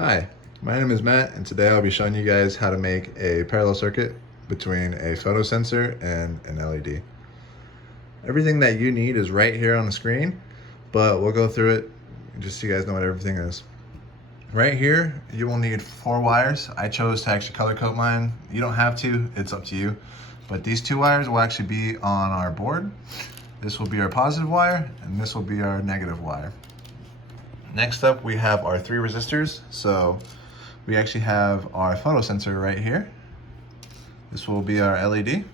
Hi, my name is Matt, and today I'll be showing you guys how to make a parallel circuit between a photosensor and an LED. Everything that you need is right here on the screen, but we'll go through it just so you guys know what everything is. Right here, you will need 4 wires. I chose to actually color code mine. You don't have to, it's up to you. But these 2 wires will actually be on our board. This will be our positive wire, and this will be our negative wire. Next up, we have our 3 resistors. So we actually have our photosensor right here. This will be our LED.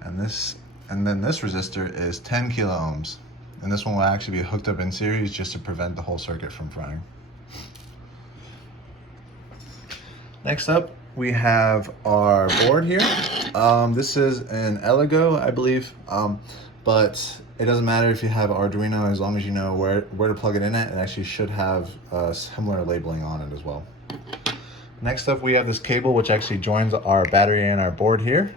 And then this resistor is 10 kilo ohms. And this one will actually be hooked up in series just to prevent the whole circuit from frying. Next up, we have our board here. This is an Lego, I believe, but it doesn't matter if you have Arduino, as long as you know where to plug it in at. It actually should have similar labeling on it as well. Next up, we have this cable which actually joins our battery and our board here.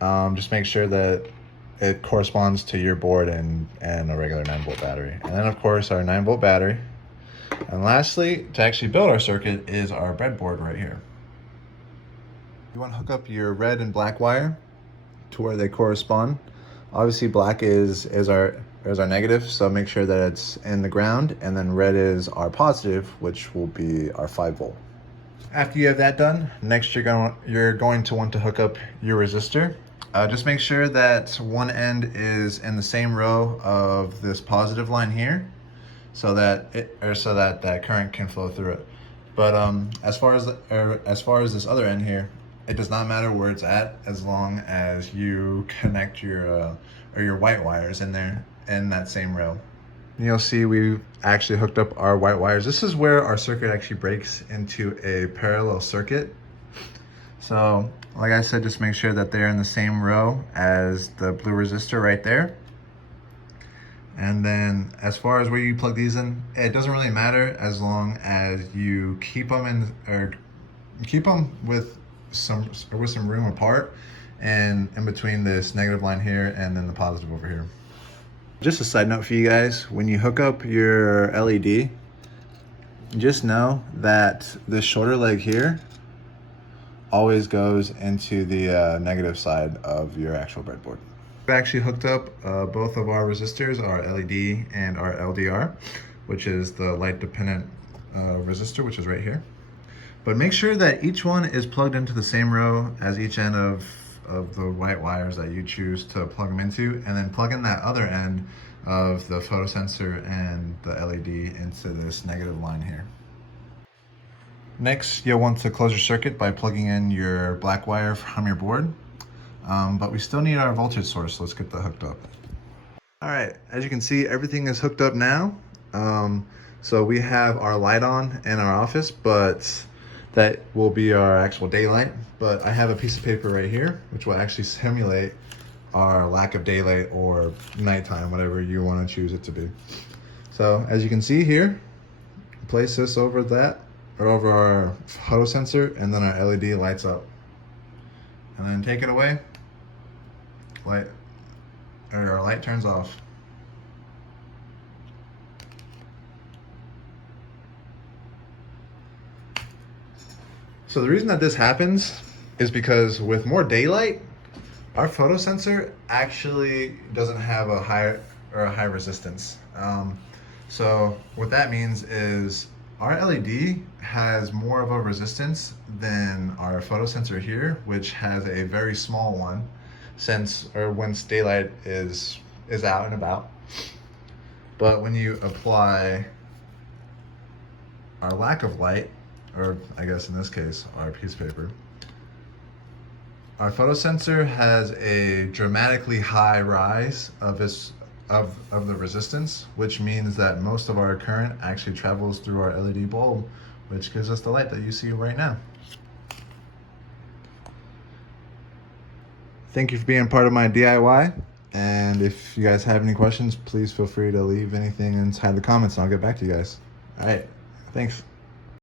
Just make sure that it corresponds to your board and a regular 9-volt battery. And then of course our 9-volt battery. And lastly, to actually build our circuit is our breadboard right here. You want to hook up your red and black wire to where they correspond. Obviously black is our negative, so make sure that it's in the ground, and then red is our positive, which will be our 5-volt. After you have that done, next you're going to want to hook up your resistor. Just make sure that one end is in the same row of this positive line here, so that that current can flow through it. But as far as this other end here, it does not matter where it's at, as long as you connect your white wires in there in that same row. You'll see we've actually hooked up our white wires. This is where our circuit actually breaks into a parallel circuit. So like I said, just make sure that they're in the same row as the blue resistor right there. And then as far as where you plug these in, it doesn't really matter, as long as you keep them with some room apart and in between this negative line here and then the positive over here. Just a side note for you guys, when you hook up your LED, just know that this shorter leg here always goes into the negative side of your actual breadboard. We actually hooked up both of our resistors, our LED and our LDR, which is the light dependent resistor, which is right here. But make sure that each one is plugged into the same row as each end of the white wires that you choose to plug them into, and then plug in that other end of the photosensor and the LED into this negative line here. Next, you'll want to close your circuit by plugging in your black wire from your board. But we still need our voltage source, so let's get that hooked up. All right, as you can see, everything is hooked up now. So we have our light on in our office, but that will be our actual daylight. But I have a piece of paper right here, which will actually simulate our lack of daylight or nighttime, whatever you want to choose it to be. So as you can see here, place this over over our photosensor, and then our LED lights up. And then take it away, our light turns off. So the reason that this happens is because with more daylight, our photosensor actually doesn't have a high resistance. So what that means is our LED has more of a resistance than our photosensor here, which has a very small one once daylight is out and about. But when you apply our lack of light, or I guess in this case, our piece of paper, our photosensor has a dramatically high rise of the resistance, which means that most of our current actually travels through our LED bulb, which gives us the light that you see right now. Thank you for being part of my DIY, and if you guys have any questions, please feel free to leave anything inside the comments and I'll get back to you guys. All right, thanks.